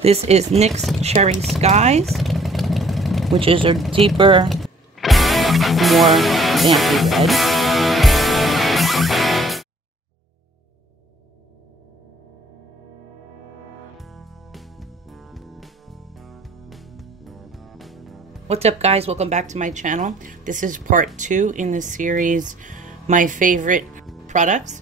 This is NYX Cherry Skies, which is a deeper, more vampy red. What's up, guys? Welcome back to my channel. This is part 2 in the series, my favorite products.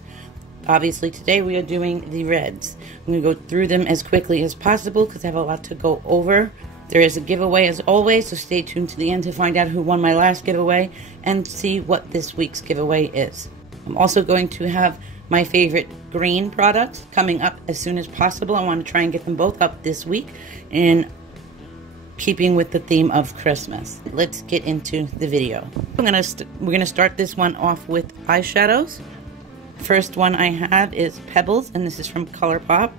Obviously today we are doing the reds. I'm going to go through them as quickly as possible because I have a lot to go over. There is a giveaway as always, so stay tuned to the end to find out who won my last giveaway and see what this week's giveaway is. I'm also going to have my favorite green products coming up as soon as possible. I want to try and get them both up this week in keeping with the theme of Christmas. Let's get into the video. We're gonna start this one off with eyeshadows. First one I have is Pebbles, and this is from ColourPop.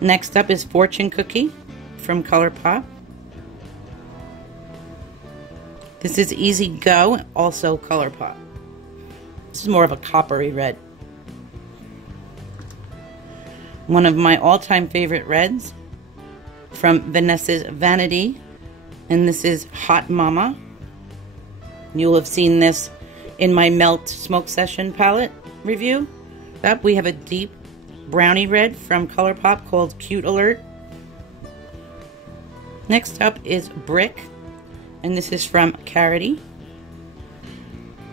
Next up is Fortune Cookie from ColourPop. This is Easy Go, also ColourPop. This is more of a coppery red. One of my all-time favorite reds from Vanessa's Vanity, and this is Hot Mama. You'll have seen this in my Melt Smoke Session palette review. Up we have a deep brownie red from ColourPop called Cute Alert. Next up is Brick, and this is from Carity.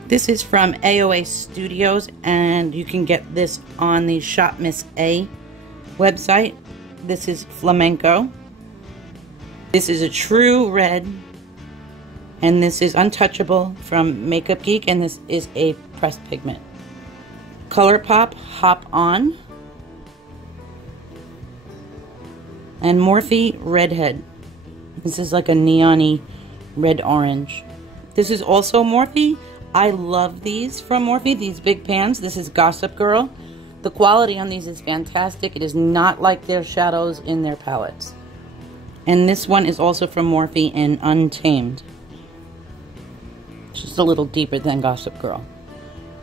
This is from AOA Studios, and you can get this on the Shop Miss A website. This is Flamenco. This is a true red, and this is Untouchable from Makeup Geek, and this is a pressed pigment. ColourPop Hop On, and Morphe Redhead. This is like a neon-y red orange. This is also Morphe. I love these from Morphe, these big pans. This is Gossip Girl. The quality on these is fantastic. It is not like their shadows in their palettes. And this one is also from Morphe in Untamed. Just a little deeper than Gossip Girl.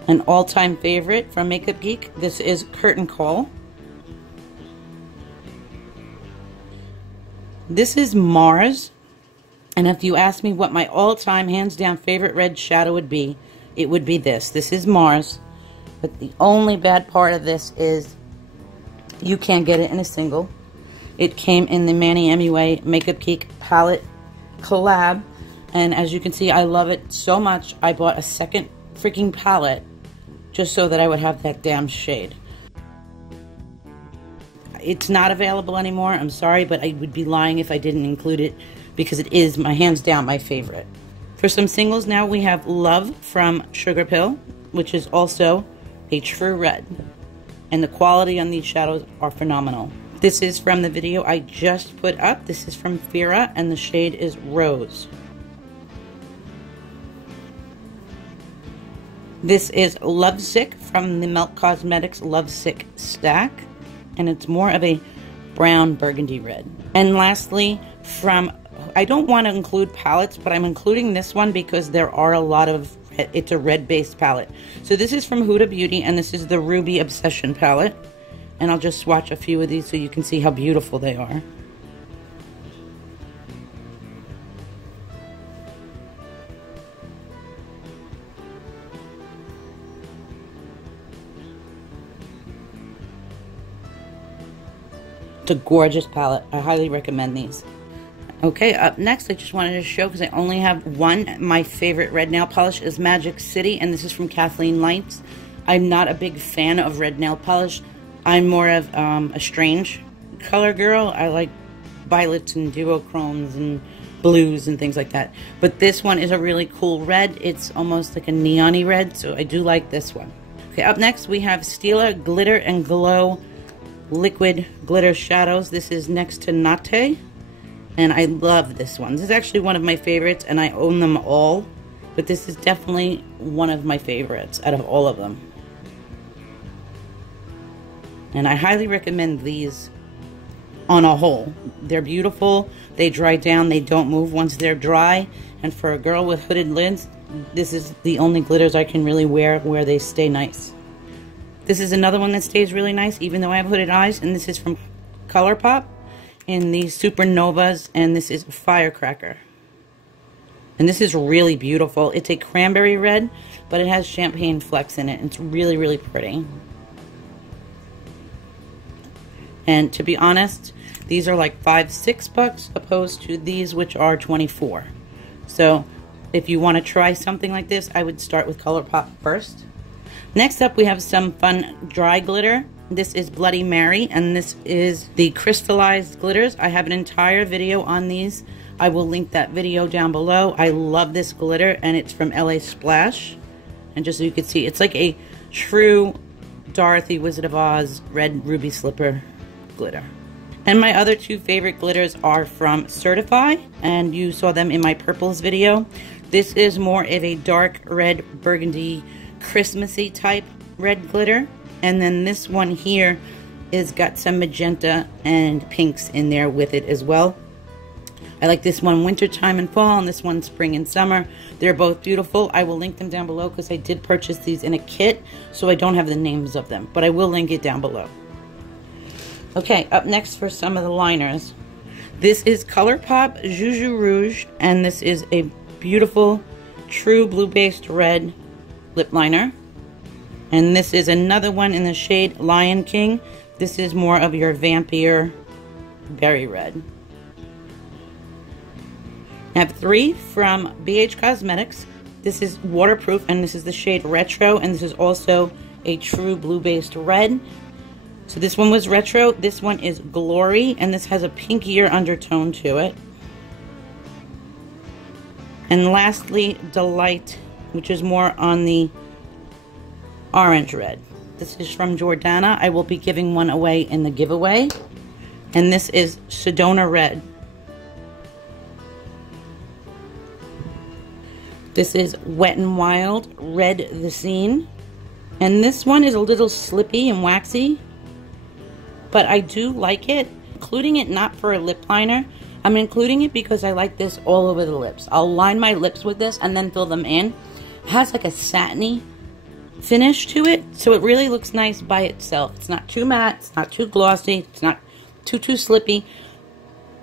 An all-time favorite from Makeup Geek. This is Curtain Call. This is Mars. And if you ask me what my all-time, hands-down favorite red shadow would be, it would be this. This is Mars. But the only bad part of this is you can't get it in a single. It came in the Manny MUA Makeup Geek palette collab. And as you can see, I love it so much, I bought a second freaking palette just so that I would have that damn shade. It's not available anymore. I'm sorry, but I would be lying if I didn't include it because it is, my hands down, my favorite. For some singles now, we have Love from Sugarpill, which is also a true red, and the quality on these shadows are phenomenal. This is from the video I just put up. This is from Phoera, and the shade is Rose. This is Lovesick from the Melt Cosmetics Lovesick stack, and it's more of a brown burgundy red. And lastly, from, I don't want to include palettes, but I'm including this one because there are a lot of, it's a red-based palette. So this is from Huda Beauty, and this is the Ruby Obsession palette. And I'll just swatch a few of these so you can see how beautiful they are. It's a gorgeous palette. I highly recommend these. Okay, up next, I just wanted to show, because I only have one, my favorite red nail polish is Magic City, and this is from Kathleen Lights. I'm not a big fan of red nail polish. I'm more of a strange color girl. I like violets and duochromes and blues and things like that. But this one is a really cool red. It's almost like a neon-y red, so I do like this one. Okay, up next, we have Stila Glitter and Glow Liquid Glitter Shadows. This is next to Notte. And I love this one. This is actually one of my favorites, and I own them all. But this is definitely one of my favorites out of all of them. And I highly recommend these on a whole. They're beautiful. They dry down. They don't move once they're dry. And for a girl with hooded lids, this is the only glitters I can really wear where they stay nice. This is another one that stays really nice, even though I have hooded eyes, and this is from ColourPop in the Supernovas, and this is Firecracker. And this is really beautiful. It's a cranberry red, but it has champagne flecks in it. It's really, really pretty. And to be honest, these are like $5-6 opposed to these, which are $24. So if you want to try something like this, I would start with ColourPop first. Next up, we have some fun dry glitter. This is Bloody Mary, and this is the crystallized glitters. I have an entire video on these. I will link that video down below. I love this glitter, and it's from LA Splash. And just so you can see, it's like a true Dorothy Wizard of Oz red ruby slipper glitter. And my other two favorite glitters are from Certifeye, and you saw them in my purples video. This is more of a dark red burgundy Christmassy type red glitter, and then this one here is got some magenta and pinks in there with it as well. I like this one wintertime and fall, and this one spring and summer. They're both beautiful. I will link them down below because I did purchase these in a kit, so I don't have the names of them, but I will link it down below. Okay, up next for some of the liners. This is ColourPop Juju Rouge, and this is a beautiful true blue-based red lip liner. And this is another one in the shade Lion King. This is more of your vampier berry red. I have three from BH Cosmetics. This is waterproof, and this is the shade Retro, and this is also a true blue-based red. So this one was Retro, this one is Glory, and this has a pinkier undertone to it. And lastly, Delight, which is more on the orange red. This is from Jordana. I will be giving one away in the giveaway. And this is Sedona Red. This is Wet n Wild Red the Scene. And this one is a little slippy and waxy, but I do like it. Including it not for a lip liner, I'm including it because I like this all over the lips. I'll line my lips with this and then fill them in. It has like a satiny finish to it, so it really looks nice by itself. It's not too matte, it's not too glossy, it's not too slippy,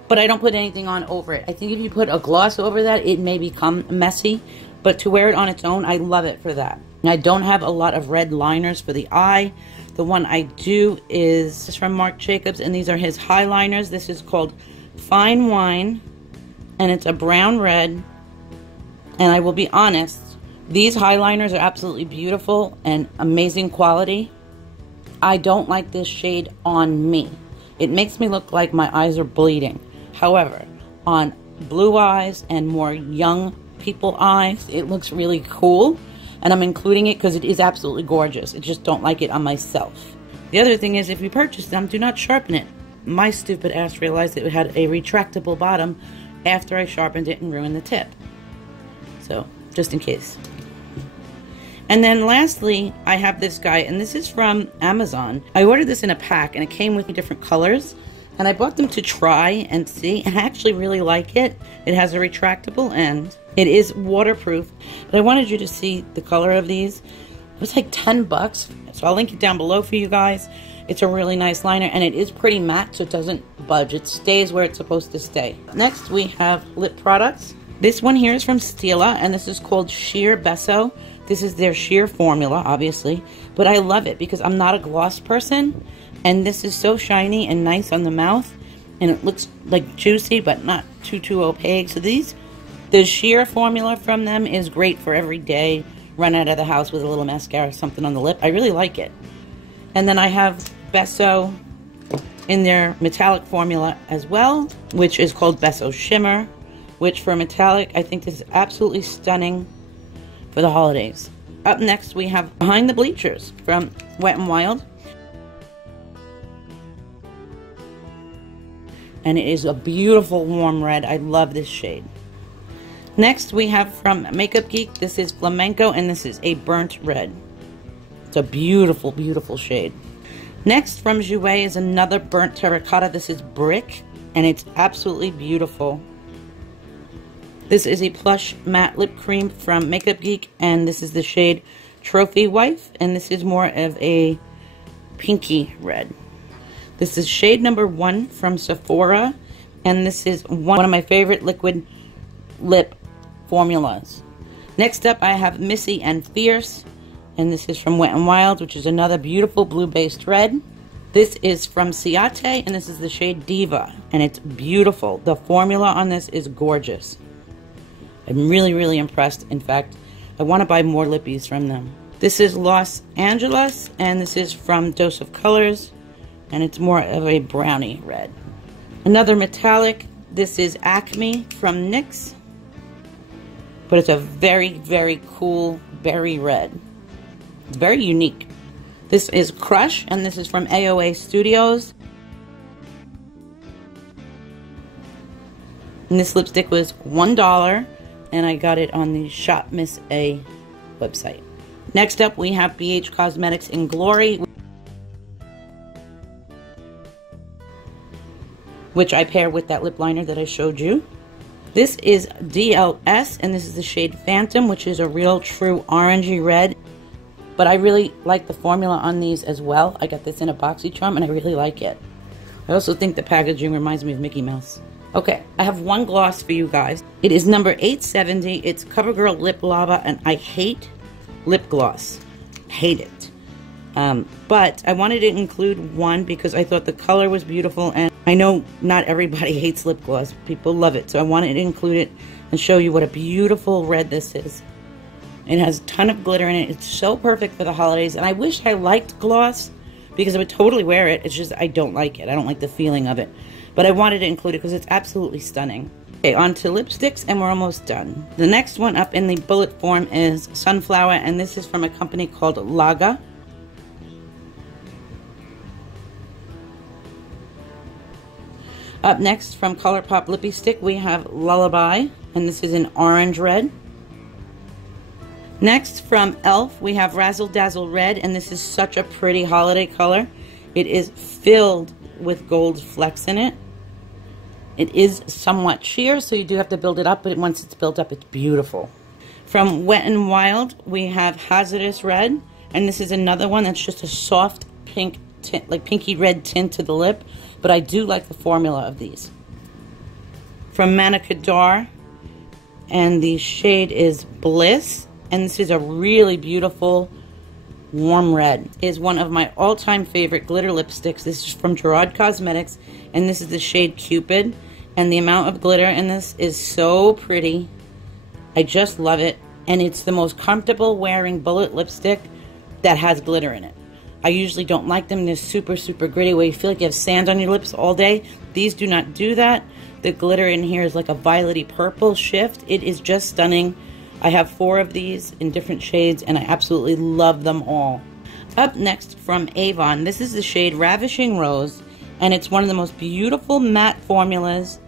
but I don't put anything on over it. I think if you put a gloss over that, it may become messy, but to wear it on its own, I love it for that. And I don't have a lot of red liners for the eye. The one I do is from Marc Jacobs, and these are his highliners. This is called Fine Wine, and it's a brown red. And I will be honest, these highliners are absolutely beautiful and amazing quality. I don't like this shade on me. It makes me look like my eyes are bleeding. However, on blue eyes and more young people eyes, it looks really cool. And I'm including it because it is absolutely gorgeous. I just don't like it on myself. The other thing is, if you purchase them, do not sharpen it. My stupid ass realized it had a retractable bottom after I sharpened it and ruined the tip. So, just in case. And then lastly, I have this guy, and this is from Amazon. I ordered this in a pack, and it came with different colors. And I bought them to try and see, and I actually really like it. It has a retractable end. It is waterproof, but I wanted you to see the color of these. It was like 10 bucks, so I'll link it down below for you guys. It's a really nice liner, and it is pretty matte, so it doesn't budge. It stays where it's supposed to stay. Next, we have lip products. This one here is from Stila, and this is called Sheer Beso. This is their sheer formula, obviously, but I love it because I'm not a gloss person, and this is so shiny and nice on the mouth, and it looks like juicy, but not too opaque. So the sheer formula from them is great for every day. Run out of the house with a little mascara or something on the lip. I really like it. And then I have Beso in their metallic formula as well, which is called Beso Shimmer, which for metallic, I think this is absolutely stunning for the holidays. Up next, we have Behind the Bleachers from Wet n Wild. And it is a beautiful warm red. I love this shade. Next, we have from Makeup Geek. This is Flamenco, and this is a burnt red. It's a beautiful, beautiful shade. Next, from Jouer is another burnt terracotta. This is Brick, and it's absolutely beautiful. This is a plush matte lip cream from Makeup Geek, and this is the shade Trophy Wife, and this is more of a pinky red. This is shade number 1 from Sephora, and this is one of my favorite liquid lip formulas. Next up, I have Missy and Fierce, and this is from Wet n Wild, which is another beautiful blue-based red. This is from Ciate, and this is the shade Diva, and it's beautiful. The formula on this is gorgeous. I'm really, really impressed. In fact, I want to buy more lippies from them. This is Los Angeles, and this is from Dose of Colors, and it's more of a brownie red. Another metallic, this is Acme from NYX, but it's a very, very cool berry red. It's very unique. This is Crush, and this is from AOA Studios. And this lipstick was $1, and I got it on the Shop Miss A website. Next up, we have BH Cosmetics in Glory, which I pair with that lip liner that I showed you. This is DLS, and this is the shade Phantom, which is a real true orangey red. But I really like the formula on these as well. I got this in a BoxyCharm, and I really like it. I also think the packaging reminds me of Mickey Mouse. Okay, I have one gloss for you guys. It is number 870. It's CoverGirl Lip Lava, and I hate lip gloss. Hate it. But I wanted to include one because I thought the color was beautiful, and I know not everybody hates lip gloss. People love it, so I wanted to include it and show you what a beautiful red this is. It has a ton of glitter in it. It's so perfect for the holidays, and I wish I liked gloss because I would totally wear it. It's just I don't like it. I don't like the feeling of it. But I wanted to include it because it's absolutely stunning. Okay, on to lipsticks, and we're almost done. The next one up in the bullet form is Sunflower, and this is from a company called Laga. Up next from ColourPop Lippy Stick, we have Lullaby, and this is an orange red. Next from e.l.f. we have Razzle Dazzle Red, and this is such a pretty holiday color. It is filled with gold flecks in it. It is somewhat sheer, so you do have to build it up, but once it's built up, it's beautiful. From Wet n Wild, we have Hazardous Red, and this is another one that's just a soft pink tint, like pinky red tint to the lip, but I do like the formula of these. From Manica Dar, and the shade is Bliss, and this is a really beautiful warm red. It is one of my all-time favorite glitter lipsticks. This is from Gerard Cosmetics, and this is the shade Cupid, and the amount of glitter in this is so pretty. I just love it, and it's the most comfortable wearing bullet lipstick that has glitter in it. I usually don't like them. They're super, super gritty where you feel like you have sand on your lips all day. These do not do that. The glitter in here is like a violety purple shift. It is just stunning. I have 4 of these in different shades, and I absolutely love them all. Up next from Avon, this is the shade Ravishing Rose, and it's one of the most beautiful matte formulas.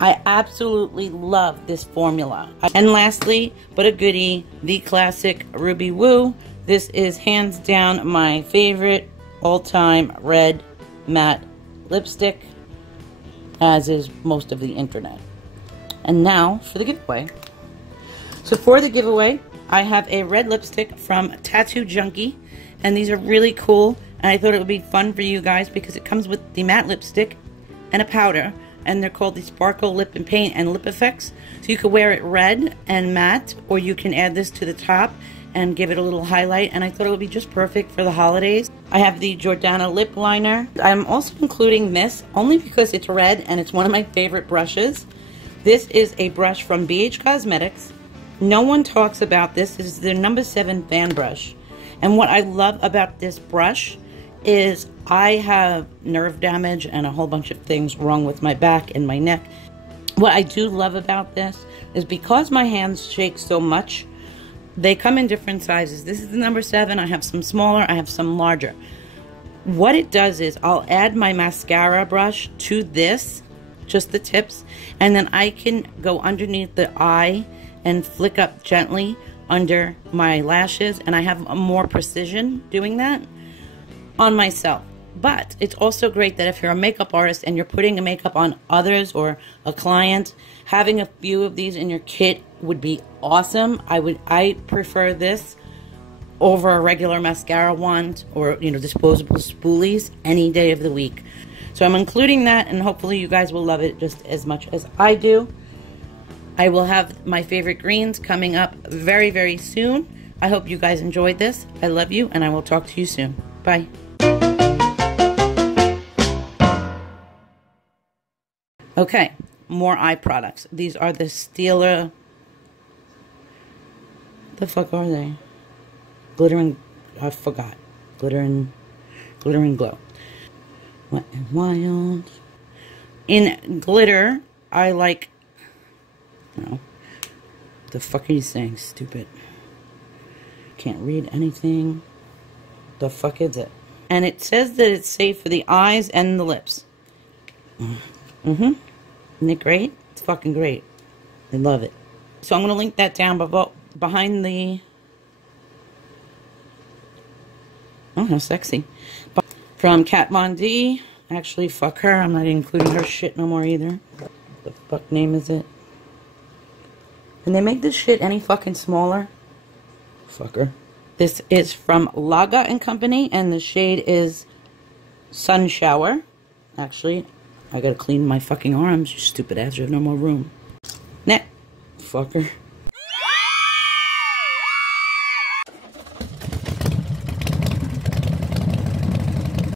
I absolutely love this formula. And lastly, but a goodie, the classic Ruby Woo. This is hands down my favorite all-time red matte lipstick, as is most of the internet. And now for the giveaway. So for the giveaway, I have a red lipstick from Tattoo Junkie, and these are really cool, and I thought it would be fun for you guys because it comes with the matte lipstick and a powder, and they're called the Sparkle Lip and Paint and Lip Effects. So you could wear it red and matte, or you can add this to the top and give it a little highlight, and I thought it would be just perfect for the holidays. I have the Jordana lip liner. I'm also including this only because it's red and it's one of my favorite brushes. This is a brush from BH Cosmetics. No one talks about this. This is their number 7 fan brush. And what I love about this brush is I have nerve damage and a whole bunch of things wrong with my back and my neck. What I do love about this is because my hands shake so much, they come in different sizes. This is the number 7. I have some smaller, I have some larger. What it does is I'll add my mascara brush to this, just the tips, and then I can go underneath the eye and flick up gently under my lashes, and I have a more precision doing that on myself. But it's also great that if you're a makeup artist and you're putting a makeup on others or a client, having a few of these in your kit would be awesome. I prefer this over a regular mascara wand or, you know, disposable spoolies any day of the week. So I'm including that, and hopefully you guys will love it just as much as I do. I will have my favorite greens coming up very, very soon. I hope you guys enjoyed this. I love you, and I will talk to you soon. Bye. Okay, more eye products. These are the Stila. The fuck are they? Glitter and... I forgot. Glitter and Glow. Wet and Wild. In glitter, I like... No. The fuck are you saying, stupid? Can't read anything. The fuck is it? And it says that it's safe for the eyes and the lips. Mm-hmm. Isn't it great? It's fucking great. I love it. So I'm going to link that down behind the... Oh, how sexy. From Kat Von D. Actually, fuck her. I'm not including her shit no more either. What the fuck name is it? Can they make this shit any fucking smaller? Fucker. This is from Laga and Company, and the shade is Sun Shower. Actually, I gotta clean my fucking arms, you stupid ass. You have no more room. Nah. Fucker.